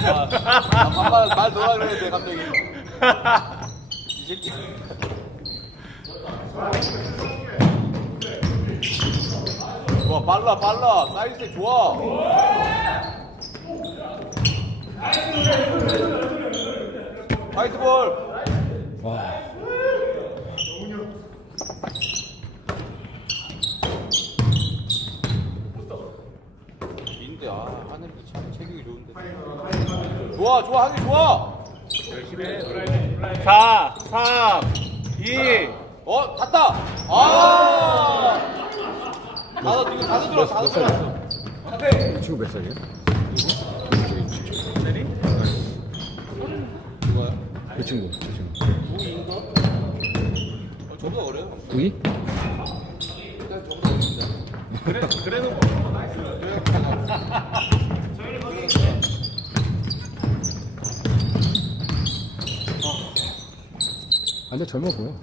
잠깐만 말 놓으라 그랬는데 갑자기 이 새끼 좋아 빨라 빨라. 사이즈 좋아 화이트볼 와. 인데 아 하늘도 참 체격이 좋은데 좋아 좋아 하기 좋아. 4, 3, 2. 어 탔다. 아. 다섯 지금 다섯 들어왔어 다섯 들어왔어. 이 친구 몇 살이야? 그 친구, 저 친구. 어, 저보다 어려요? 어립니다 그래, 그래도 뭐. 아, 젊어 보여.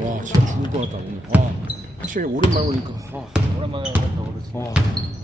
와, 진짜 죽을 것 같다, 오늘. 와, 확실히 오랜만에 오니까, 아, 오랜만에 오니까 그렇지. 와.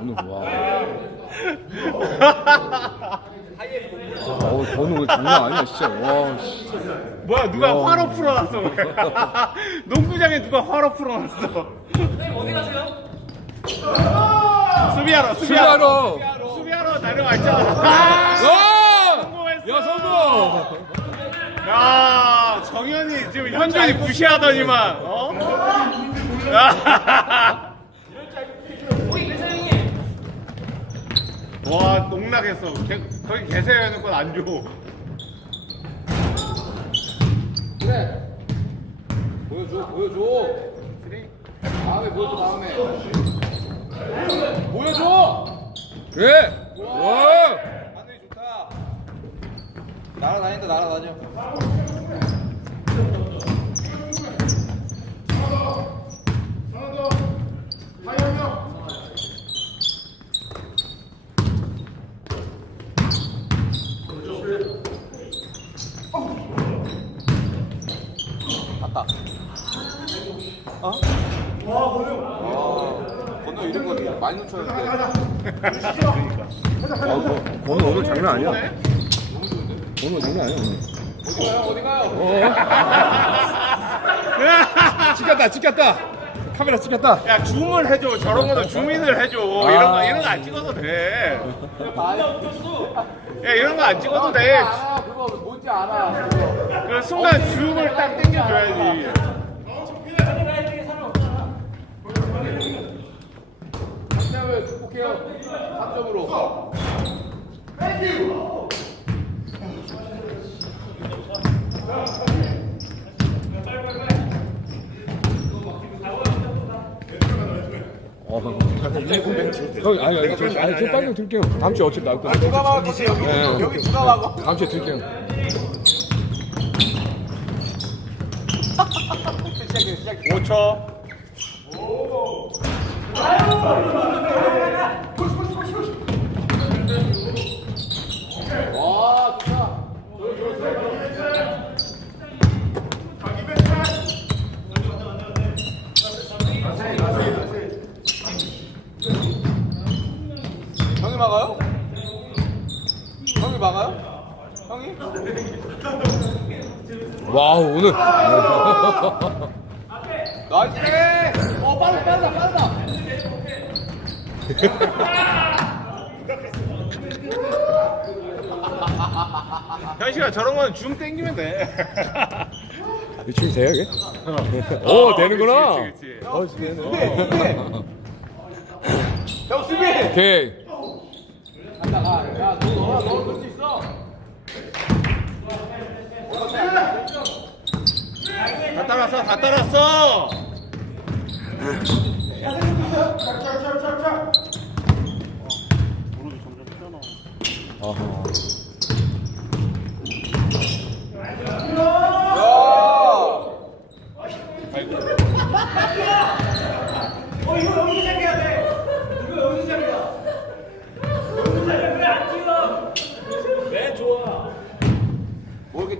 오늘 와. 어, 저는 오늘 장난 아니야, 진짜. 와, 씨. 뭐야, 누가 야. 화로 풀어놨어. 농구장에 누가 화로 풀어놨어. 어디 가세요? 수비하러, 수비하러. 수비하러. 수비하러 다녀왔죠. 와! 성공했어. 야, 성공! 야, 정현이 지금 현준이 무시하더니만, 어? 와, 농락했어. 개- 거기 계세요 해놓고 안 줘. 그래. 보여줘, 보여줘. 다음에 보여줘, 다음에. 보여줘! 그래! 와! 하늘이 좋다. 날아다닌다, 날아다녀. 어? 와, 건우. 건우 이런 거 많이 놓쳤는데. 아, 거, 거는 오늘 장난 아니야. 오늘 장난 아니야, 오늘. 어디 가요, 어디 가요? 찍혔다, 찍혔다! 카메라 찍혔다! 야, 줌을 해줘. 저런 거는 줌인을 해줘. 이런 거, 이런 거 안 찍어도 돼. 야, 이런 거 안 찍어도 돼. 알아, 그거 뭔지 알아. 그 순간 줌을 딱 당겨줘야지. 한명을 극복해요. 3점으로. 어, 119 멘트. 형, 아니, 아니, 저, 아니, 저 빨리 드릴게요. 다음 주에 어차피 나올 아, 거니까. 누가 건데 여기 네. 여기 누가 막어? 다음 주에 드릴게요. 시작해 시작해. 5초. 와 막아요? 형이 막아요? 형이? 와우, 오늘. 나이스! 어 빠르다 빠르다 빠르다. 현식아 저런 거는 줌 땡기면 돼. 미춤이 돼요, 이게? 오, 되는구나. 그치, 그치, 그치. 어, 되네. 형 수비! 오케이. 볼수 있어. 다 따랐어, 다 따랐어. 아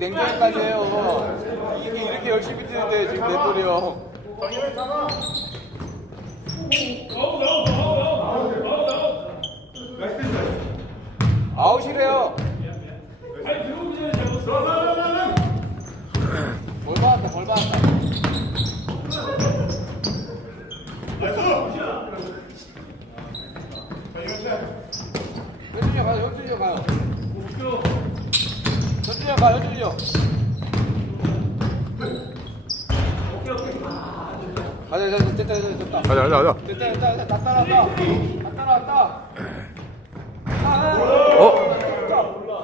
냉정까지 해요. 이게 이렇게 열심히 뛰는데 지금 형. 아웃이래요. 벌 받았다, 벌 받았다. 가요, 가요. 가, 현준이 형. 가자, 가자, 됐다, 됐다, 됐다. 가자, 가자, 가자. 됐다, 됐다, 됐다. 다 따라왔다. 다 따라왔다. 어?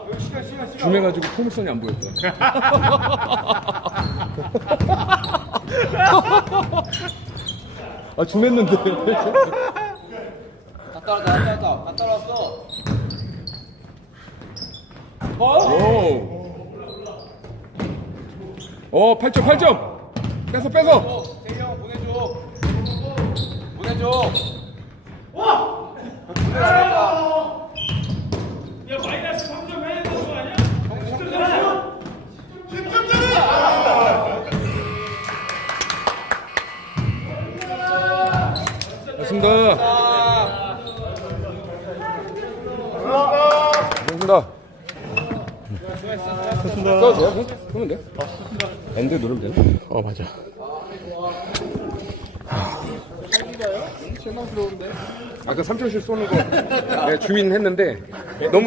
여기 시간, 시간, 시간. 줌해가지고 포물선이 안 보였다. 아, 줌했는데. 다 따라왔다, 다 따라왔다. 다 따라왔어. 어? 오. 어, 8점, 8점. 뺏어, 뺏어. 보내줘. 보내줘. 야 마이너스 3점 해야 되는 거 아니야? 맞습니다. 아, 고 맙습니다. 써도 돼요? 그러면 돼? 엔드 누르면 되나? 어, 맞아. 아까 3초씩 쏘는 거 네, 주민 했는데 너무